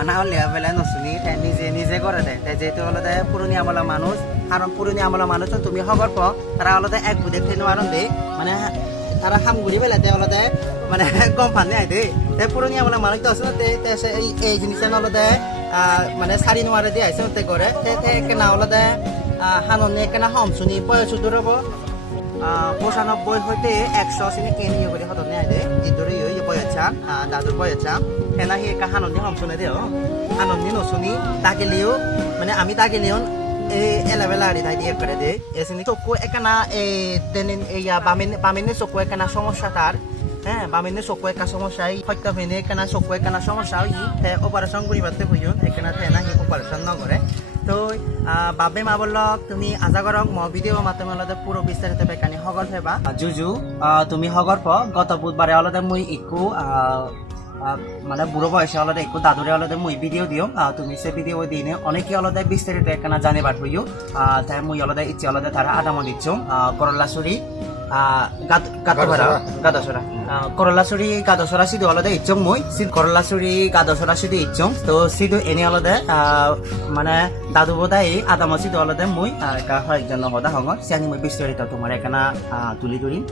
মানে লিয়া বেলা নশুনি নিজে নিজে করে দেয় যেহেতু হলো পুরনি আমলা মানুষ কারণ পুরনি আমলা মানুষ তুমি খবর প তারা হলো এক বুধে ট্রেন মারণ দে মানে তারা হামগুড়ি বেলাতে হলো মানে গম পান নাই দে পুরনি আমলা মানুষ তো আছে না এই জিনিসটা হলো মানে সারি নোয়ারে দিয়ে আইসে ওতে করে কেনা হলো হাননে কেনা হমসুনি বয়স দূরব 95 হইতে 100 সিনে কেনি করে হদনে আইদে ইদরে ইয়ে বয়সা দাদুর বয়সা কেনা হি কা হাননে হমসুনে দেও হাননে নসুনি তাগেলিও মানে আমি তাগেলিও এই এলাবেলা আড়ি তাই দিয়ে করে দে এসিনি চোখো একনা এই দেনিন এই বামিনে চোখো একনা সমস্যা তার হ্যাঁ বামিনে চোখো একা সমস্যা হত্যা হইনে একনা চোখো একনা সমস্যা ই অপারেশন করিবাতে হইও একনা থেনা হি অপারেশন ন করে তো বাবে মা বলল তুমি আজা করক ম ভিডিও মাধ্যমে আলাদা পুরো বিস্তারিত বেকানি হগর ফেবা জুজু তুমি হগর প গত বুধবারে আলাদা মুই একু মানে বুড়ো বয়সে আলাদা একটু দাদুরে আলাদা মুই ভিডিও দিও তুমি সে ভিডিও দিনে অনেকে আলাদা বিস্তারিত একখানা জানিবার হইও তাই মুই আলাদা ইচ্ছে আলাদা তারা আদামো দিচ্ছ করলাছড়ি গাদসরা করলাছড়ি গাদসরা সিধু আলাদা ইচ্ছং মুই করলাছড়ি গাদসরা সিধু ইচ্ছং তো সিধু এনে আলাদা মানে দাদু বোধাই আদামো সিধু আলাদা মুই একজন হদা হঙ সিয়ানি মুই বিস্তারিত তোমার একখানা তুলি ধরিম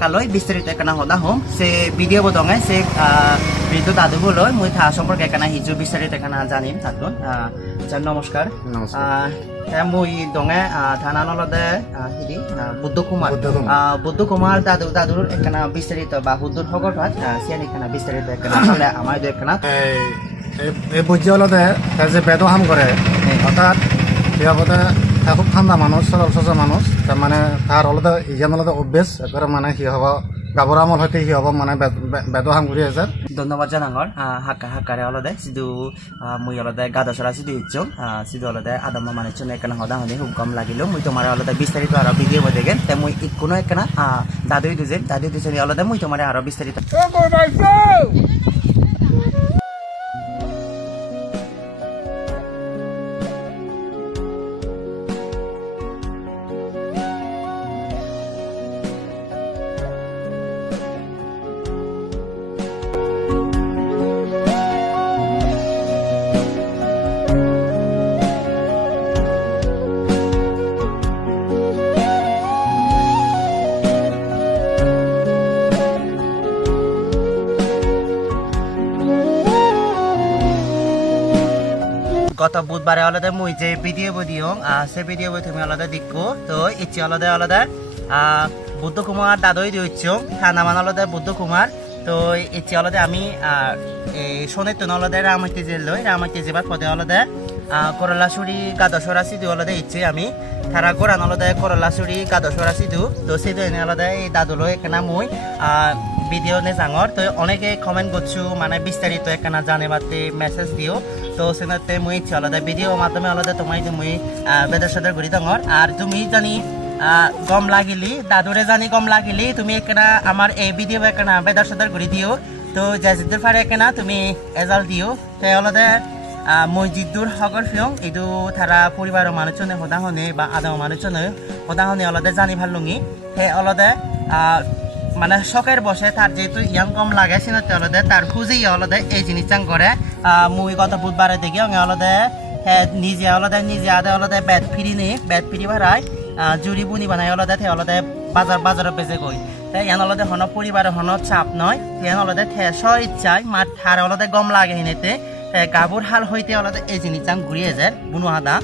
কালই বিস্তারিত একখানা হদা হম সে ভিডিও বদঙে সে বৃদ্ধ দাদু বলো মুই থা সম্পর্কে একখানা হিজু বিস্তারিত একখানা জানিম থাকুন নমস্কার মুই দঙে থানা নলদে হিদি বুদ্ধ কুমার দাদুর একখানা বিস্তারিত বা হুদ্দুর হগর ভাত সিয়ানি একখানা বিস্তারিত একখানা চলে আমার একখানা এই বুঝি হলদে যে বেদ হাম করে অর্থাৎ সিয়াবতে খুব ঠান্ডা মানুষ সরল সজা মানুষ তার মানে তার হলদে ইয়ান হলদে অভ্যেস এবারে মানে সি হব গাবর আমল হইতে সি হব মানে বেদ হাম ঘুরি আছে ধন্যবাদ জানাঙর হাক্কারে হলদে সিধু মুই হলদে গাদসরা সিধু ইচ্ছং সিধু হলদে আদাম মানে চনে একখানা হদা হনে খুব কম লাগিল মুই তোমার হলদে বিস্তারিত আরো ভিডিও দেখেন তাই মুই কোনো একখানা দাদুই দুজন হলদে মুই তোমার আরো বিস্তারিত গত বুধবারে আলাদা মুই যে ভিডিও দিও সে ভিডিও তুমি আলাদা দেখো তো ইচ্ছে আলাদা বুদ্ধ কুমার দাদই দিচ্ছ থানা মান আলাদা বুদ্ধ কুমার তো ইচ্ছে আলাদা আমি শোনে তো আলাদা রামাইতে জেল লই রামাইতে যাবার পদে আলাদা করলাছড়ি গাদসরা সিধু আলাদা ইচ্ছে আমি তারা কোরআন আলাদা করলাছড়ি গাদসরা সিধু তো সিধু এনে আলাদা এই দাদুলো এখানে মুই ভিডিও নে জাঙর তো অনেকে কমেন্ট করছু মানে বিস্তারিত একখানা জানে বাতে মেসেজ দিও তো সেনাতে মুই ইচ্ছে আলাদা ভিডিও মাধ্যমে আলাদা তোমায় তুমি বেদের সাথে ঘুরি দাঙর আর তুমি জানি গম লাগিলি দাদুরে জানি গম লাগিলি তুমি একখানা আমার এই ভিডিও একখানা বেদের সাথে ঘুরি দিও তো জাজিদের ফারে একখানা তুমি এজাল দিও তাই আলাদা মসজিদুর হগর ফিয়ং ইদু তারা পরিবারের মানুষজনে হদা হনে বা আদাম মানুষজনে হদা হনে আলাদা জানি ভাল লুঙি হে আলাদা মানে শখের বসে তার যেহেতু ইয়াং কম লাগে সিনতে আলাদা তার খুঁজেই আলাদা এই জিনিসটা করে মুই গত বুধবারে দেখি আলাদা নিজে আদা আলাদা ব্যাট ফিরি ভাড়ায় জুড়ি বুনি বানাই আলাদা আলাদা বাজারে বেজে গই তাই ইয়ান আলাদা হন পরিবারের হন চাপ নয় ইয়ান আলাদা ইচ্ছায় মাঠ হার আলাদা গম লাগে হিনেতে গাবুর হাল হইতে আলাদা এই জিনিসটা ঘুরিয়ে যায় বুনো আদা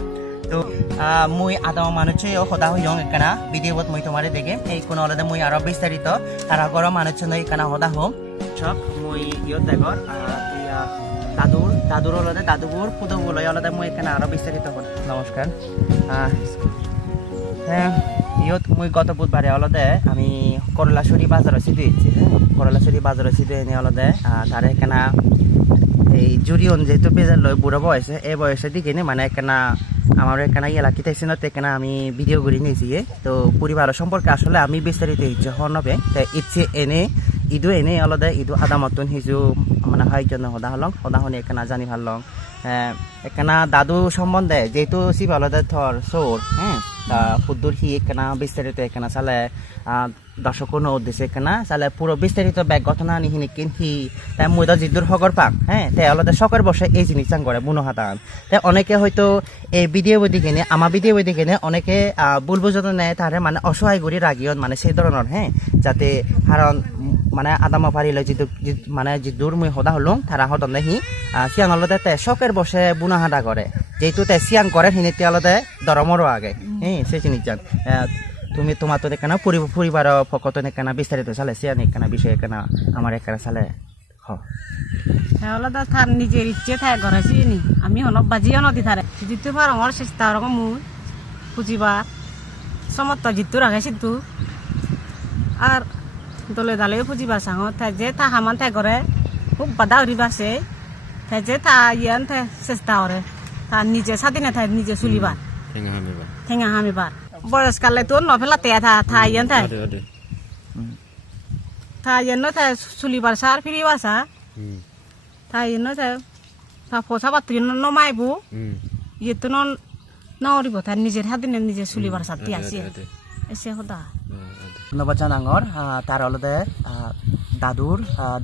তো মুই আদাও মানুষে সদা হইয়ং একখানা ভিডিওত মই তোমারে দেখে এই কোনো আলাদা মুই আরো বিস্তারিত তারা গরম মানুষজন একখানা সদা হোম সব মুই ইয়ত দেখর দাদুর আলাদা দাদুবুর পুদবুর আলাদা মুই একখানা আরো বিস্তারিত নমস্কার হ্যাঁ ইয়ত মুই গত বুধবারে আলাদা আমি করলাছড়ি বাজারে সিধু ইচ্ছি করলাছড়ি বাজারে সিধু এনে আলাদা তার একখানা এই জুরিয়ন যেহেতু বেজার লয় বুড়ো বয়সে এই বয়সের দিকে মানে একখানা আমার এখানে এলাকাতে এসে না এখানে আমি ভিডিও করে নিয়েছি তো পরিবার সম্পর্কে আসলে আমি বিস্তারিত ইচ্ছে হনবে ইচ্ছে এনে এনে আলাদা ইদু আদা মতন হিজু মানে হয় জন্য সদা হনে এখানে জানি ভাল লং এখানে দাদু সম্বন্ধে যেহেতু শিব আলাদা থর সোর হ্যাঁ হুদ্দুর হি এখানে বিস্তারিত এখানে চালে দর্শক কোনো উদ্দেশ্যে কেনা তাহলে পুরো বিস্তারিত ব্যাগ ঘটনা নিহিনি কিনহি তাই মুইদা জিদ্দুর হগর পাক হ্যাঁ তাই আলাদা শখের বসে এই জিনিস চাং করে বুনো হাতান তাই অনেকে হয়তো এই ভিডিও বই দেখে আমার ভিডিও বই দেখে অনেকে ভুল বুঝতে নেয় তারে মানে অসহায় করি রাগিয়ন মানে সেই ধরনের হ্যাঁ যাতে কারণ মানে আদামা পারিলে জিদ্দুর মানে জিদ্দুর মুই সদা হলুম তারা হদন দেখি সিয়াং আলাদা তাই শখের বসে বুনো হাঁটা করে যেহেতু তাই সিয়াং করে সিনিতে আলাদা দরমরও আগে হ্যাঁ সেই জিনিস যান তুমি তোমার তো কেনা পরিবার পক্ষ কেনা বিস্তারিত চালে সিয়ান কেনা বিষয়ে কেনা আমার এখানে চালে আলাদা থার নিজের ইচ্ছে থাকে ঘরে চিনি আমি অলপ বাজিও নদী থারে জিতু ফারঙর চেষ্টা রকম মোৰ খুঁজিবার সমর্থ জিতু রাখে সিদ্ধু আর দলে দালেও খুঁজিবার চাঙত তাই যে তা হামান তাই ঘরে খুব বাধা উড়িবাছে তাই যে তা ইয়ান তাই চেষ্টা করে তার নিজে স্বাধীনে তাই নিজে চলিবার ঠেঙা হামিবার বয়সকালে তোর নফেলা তে থা ইয়ান তাই থা ইয়ান তাই চলিবার সার ফিরিবার সা তাই তাই তা ফসা বাতরি নমাইবো ইয়েতো নরিব তাই নিজের হাতে নিজে চলিবার সাথে আছে এসে সদা ধন্যবাদ জানাঙর তার আলাদা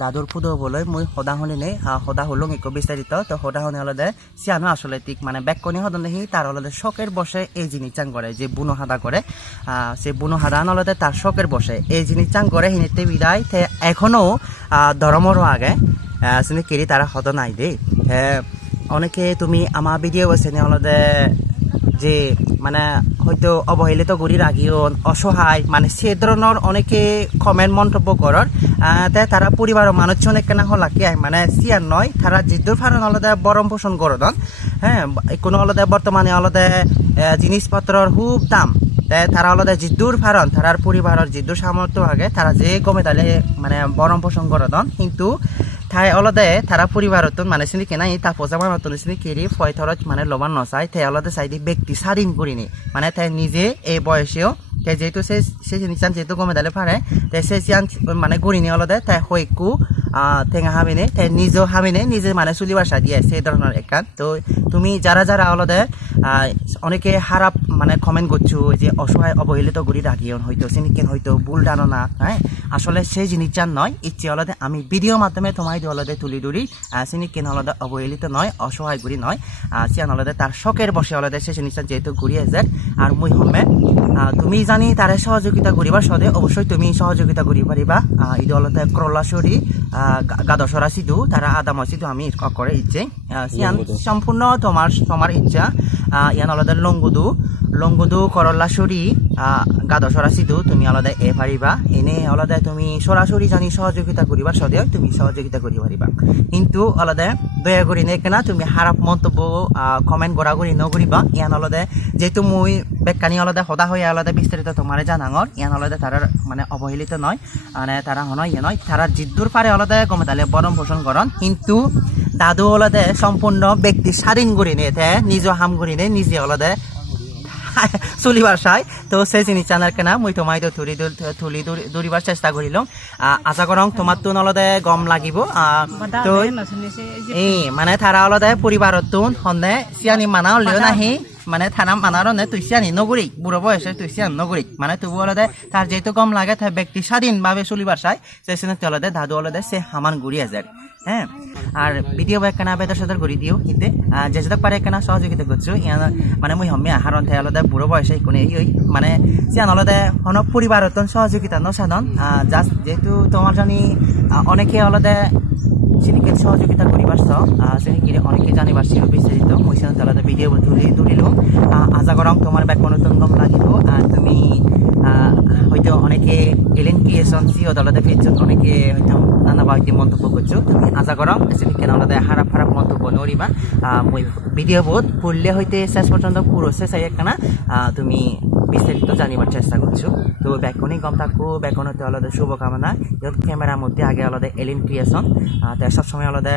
দাদুর পুদো বলে মই সদা হলিনে সদা হলুং একো বিস্তারিত তো সদা হনে আলাদা সিয়ানো আসলে ঠিক মানে ব্যাককনি হদন দেখি তার আলাদা শখের বসে এই জিনিস চাং করে যে বুনো হাদা করে সে বুনো হাদা আলাদা তার শখের বসে এই জিনিস চাং করে হিনিতে বিদায় তে এখনো ধর্মরও আগে সিনে কেরি তারা হদন নাই দে অনেকে তুমি আমার ভিডিও আছে আলাদা যে মানে হয়তো অবহেলিত গড়ি রাগিয়ন অসহায় মানে সে ধরনের অনেকে কমেন্ট মন্তব্য করার তাই তারা পরিবারের মানুষজন কেনা হলাকে মানে সিয়ার নয় তারা জিদ্দুর ফারণ আলাদা বরম পোষণ করদন হ্যাঁ কোনো আলাদা বর্তমানে আলাদা জিনিসপত্রর খুব দাম তাই তারা আলাদা জিদ্দুর ফারণ তারার পরিবারের জিদ্দুর সামর্থ্য আগে তারা যে কমে তাহলে মানে বরম পোষণ করদন কিন্তু তাই আলাদা তারা পরিবারত মানে চিনি কেনাই তা পজা মানত চিনি কেরি ফয় থরত মানে লবান নচাই তাই আলাদা চাইদি ব্যক্তি স্বাধীন করিনি মানে তাই নিজে এই বয়সেও তাই যেহেতু সে জিনিসান যেহেতু গমে দালে পারে তাই সে সিয়ান মানে গড়িনি আলাদা তাই হয়কু ঠেঙা হামিনে তাই নিজেও হামিনে নিজে মানে চুলি বাসা দিয়ে সেই ধরনের একান তো তুমি যারা যারা আলাদা অনেকে খারাপ মানে কমেন্ট করছো যে অসহায় অবহেলিত গড়ি রাখিয়ন হয়তো চিনিকেন হয়তো ভুল জানো না হ্যাঁ আসলে সেই জিনিস চান নয় ইচ্ছে আলাদা আমি ভিডিও মাধ্যমে তোমায় আলাদা তুলি ধরি চিনিকেন আলাদা অবহেলিত নয় অসহায় গড়ি নয় সিয়ান আলাদা তার শখের বসে আলাদা সেই জিনিসটা যেহেতু ঘুরিয়ে যায় আর মুই হমে তুমি জানি তারে সহযোগিতা করিবার সদে অবশ্যই তুমি সহযোগিতা করি পারিবা ইদু আলাদা ক্রলাসরি গাদসরা সিধু তারা আদাম সিধু আমি করে ইচ্ছে সিয়ান সম্পূর্ণ তোমার ইচ্ছা ইয়ান আলাদা লঙ্গুদু করল্লাসরি গাদসরা সিধু তুমি আলাদা এ পারিবা এনে আলাদা তুমি সরাসরি জানি সহযোগিতা করিবার সদেও তুমি সহযোগিতা করি পারিবা কিন্তু আলাদা দয়া করি নে কেনা তুমি খারাপ মন্তব্য কমেন্ট গড়াগড়ি নকরিবা ইয়ান আলাদা যেহেতু মুই বেকানি আলাদা সদা হয়ে আলাদা বিস্তারিত তোমারে জানাঙর ইয়ান আলাদা তারার মানে অবহেলিত নয় মানে তারা হনয় ইয়ে নয় তারা জিদ্দুর পারে আলাদা কমে তাহলে বরম পোষণ করন কিন্তু দাদু আলাদা সম্পূর্ণ ব্যক্তি স্বাধীন করি নে নিজ হাম করি নে নিজে আলাদা চলিবার চাই তো সেই জিনিস জানার কেনা মুই তোমায় তো তুলি দৌড়িবার চেষ্টা করিলাম আশা করং তোমার তো আলাদা গম লাগিব তো এই মানে তারা আলাদা পরিবারত সন্দেহ সিয়ানি মানা হলেও নাহি মানে থানা মানার নে তুই সিয়ানি নগরী বুড়ো বয়সে তুই সিয়ান নগরী মানে তবু আলাদা তার যেহেতু কম লাগে তার ব্যক্তি স্বাধীনভাবে চলিবার চাই সেই সিনে আলাদা দাদু আলাদা সে হামান ঘুরিয়ে যায় হ্যাঁ আর ভিডিও একখানা বেদর সদর করে দিও কিন্তু যে যেটা পারে একখানা সহযোগিতা করছো ইয়ান মানে মুই হমি আহারণ থাই আলাদা বুড়ো বয়সে কোনো এই মানে সিয়ান আলাদা হন পরিবারতন সহযোগিতা নসাধন জাস্ট যেহেতু তোমার জানি অনেকে আলাদা সিনিকে সহযোগিতা করিবার সিনিকে অনেকে জানিবার ছিল বিস্তারিত মুই সিনে আলাদা ভিডিও তুলিল আশা করং তোমার ব্যাগ কোনো গম লাগিব তুমি হয়তো অনেকে এলেন ক্রিয়েশন সিও আলাদা ফেসবুক অনেকে হয়তো নানা বাড়িতে মন্তব্য করছো তুমি আশা করো সিনিকে আলাদা খারাপ মন্তব্য নরিবা মুই ভিডিও বোধ পড়লে হইতে শেষ পর্যন্ত পুরো শেষ একখানা তুমি বিস্তারিত জানিবার চেষ্টা করছো তো ব্যাকরণই গম থাকবো ব্যাকরণতে আলাদা শুভকামনা ক্যামেরার মধ্যে আগে আলাদা এলিন ক্রিয়েশন তার সবসময় আলাদা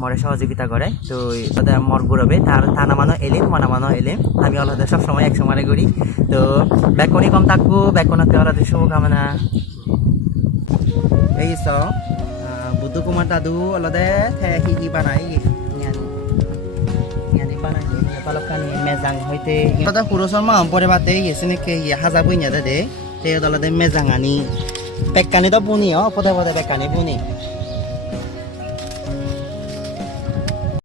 মরে সহযোগিতা করে তো আলাদা মর গুরবে তার নামানো এলিন মনামানো এলিন আমি আলাদা সবসময় একসময় করি তো ব্যাকরণই গম থাকবো ব্যাকরণতে আলাদা শুভকামনা এই বুদ্ধ কুমার দাদু আলাদা হি বানাই Palokani mezang hoite. Kada kurosan ma ampore bate yesene ke haza buinya de te olode mejangani pekkani do buni pode pode pekkani buni